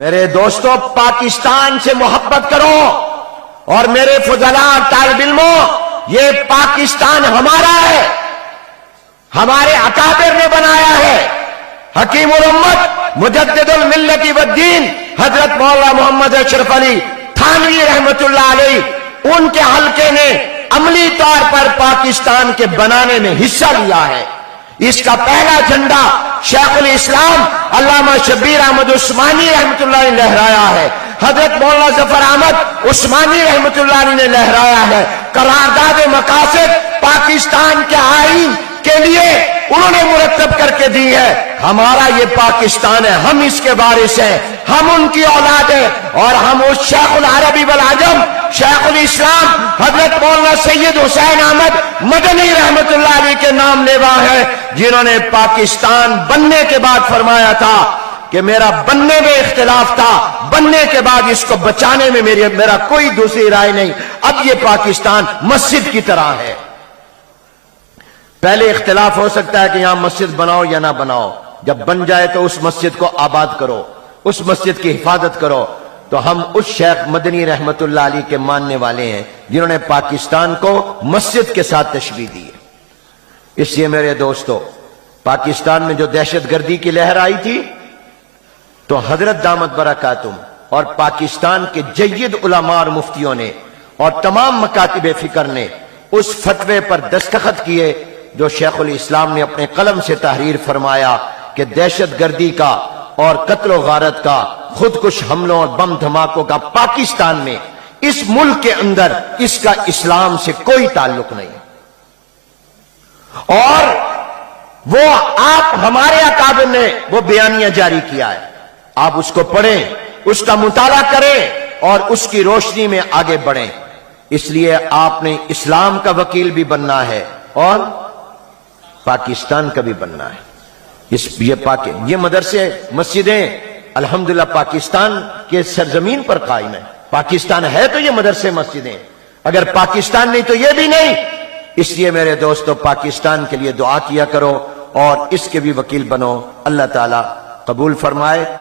میرے دوستو، پاکستان سے محبت کرو اور میرے فضلاء طالب علموں، یہ پاکستان ہمارا ہے، ہمارے اکابر نے بنایا ہے۔ حکیم الامت مجدد الملت والدین حضرت مولانا محمد اشرف علی تھانوی رحمت اللہ علیہ، ان کے حلقے نے عملی طور پر پاکستان کے بنانے میں حصہ لیا ہے۔ اس کا پہلا جھنڈا شیخ الاسلام علامہ شبیر احمد عثمانی رحمت اللہ نے لہرایا ہے، حضرت مولانا ظفر احمد عثمانی رحمت اللہ نے لہرایا ہے۔ قرارداد مقاصد پاکستان کے آئین کے لیے انہوں نے مرتب کر کے دی ہے۔ ہمارا یہ پاکستان ہے، ہم اس کے وارث ہیں، ہم ان کی اولاد ہیں، اور ہم اس شیخ العربی والعجم شیخ الاسلام حضرت مولانا سید حسین احمد مدنی رحمت اللہ علیہ کے نام لیوا ہے، جنہوں نے پاکستان بننے کے بعد فرمایا تھا کہ میرا بننے میں اختلاف تھا، بننے کے بعد اس کو بچانے میں میرا کوئی دوسری رائے نہیں۔ اب یہ پاکستان مسجد کی طرح ہے۔ پہلے اختلاف ہو سکتا ہے کہ یہاں مسجد بناؤ یا نہ بناؤ، جب بن جائے تو اس مسجد کو آباد کرو، اس مسجد کی حفاظت کرو۔ تو ہم اس شیخ مدنی رحمت اللہ علیہ کے ماننے والے ہیں جنہوں نے پاکستان کو مسجد کے ساتھ تشبیہ دی ہے۔ اس لیے میرے دوستو، پاکستان میں جو دہشت گردی کی لہر آئی تھی تو حضرت دامت برکاتہم اور پاکستان کے جید علماء اور مفتیوں نے اور تمام مکاتب فکر نے اس فتوے پر دستخط کیے جو شیخ الاسلام نے اپنے قلم سے تحریر فرمایا کہ دہشت گردی کا اور قتل و غارت کا، خودکش حملوں اور بم دھماکوں کا پاکستان میں، اس ملک کے اندر، اس کا اسلام سے کوئی تعلق نہیں۔ اور وہ آپ ہمارے اکابر نے وہ بیانیہ جاری کیا ہے، آپ اس کو پڑھیں، اس کا مطالعہ کریں اور اس کی روشنی میں آگے بڑھیں۔ اس لیے آپ نے اسلام کا وکیل بھی بننا ہے اور پاکستان کا بھی بننا ہے۔ یہ مدرسے مسجدیں الحمدللہ پاکستان کے سرزمین پر قائم ہیں۔ پاکستان ہے تو یہ مدرسے مسجدیں، اگر پاکستان نہیں تو یہ بھی نہیں۔ اس لیے میرے دوستو، پاکستان کے لیے دعا کیا کرو اور اس کے بھی وکیل بنو۔ اللہ تعالیٰ قبول فرمائے۔